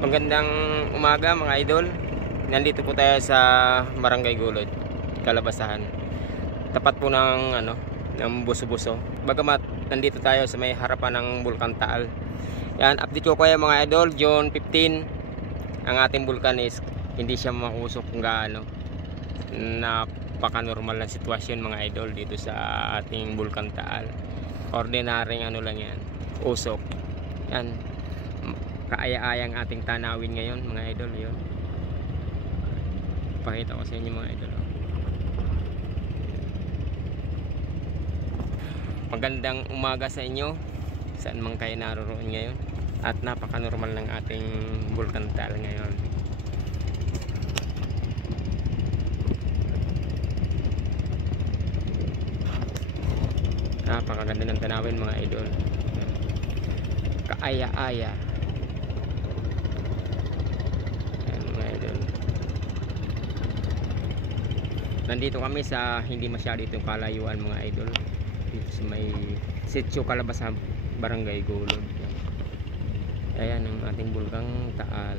Magandang umaga mga idol. Nandito po tayo sa Barangay Gulod, Kalabasahan. Tapat po ng Buso-Buso. Bagamat nandito tayo sa may harapan ng Bulkan Taal. Yan, update ko kayo mga idol, June 15. Ang ating bulkan is hindi siya makusok kung gaano. Napaka-normal na sitwasyon mga idol dito sa ating Bulkan Taal. Ordinaryong lang yan, usok. Yan, kaaya-ayang ating tanawin ngayon mga idol. Yun, pakita ko sa inyo mga idol. Magandang umaga sa inyo saan man kayo naroon ngayon, at napaka-normal ng ating Bulkan Taal ngayon. Napakaganda ng tanawin mga idol, kaaya-aya. Nandito kami sa hindi masyado itong kalayuan mga idol, dito sa may Sitio Kalabasahan, Barangay Gulod. Ayan ang ating Bulkan Taal.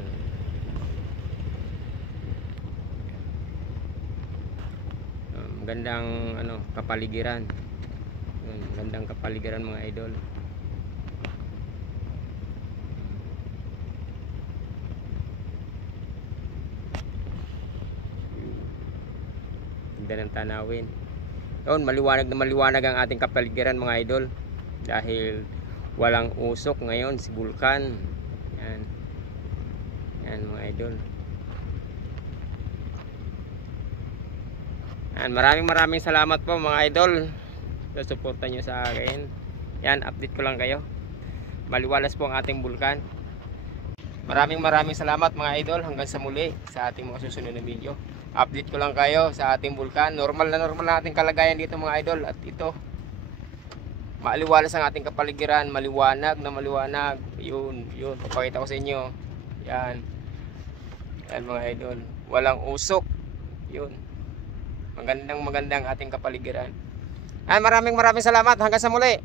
Magandang kapaligiran. Magandang kapaligiran mga idol. Ng tanawin. Yun, maliwanag na maliwanag ang ating kapaligiran mga idol, dahil walang usok ngayon si Bulkan. Yan. Yan mga idol. Yan, maraming salamat po mga idol sa suporta nyo sa akin. Yan, update ko lang kayo. Maliwalas po ang ating bulkan. Maraming salamat mga idol. Hanggang sa muli sa ating mga susunod na video. Update ko lang kayo sa ating bulkan. Normal na ating kalagayan dito mga idol. At ito, maaliwalas ang ating kapaligiran. Maliwanag na maliwanag. Yun, papakita ko sa inyo. Yan. Yan mga idol, walang usok. Yun, magandang ating kapaligiran. Maraming salamat. Hanggang sa muli.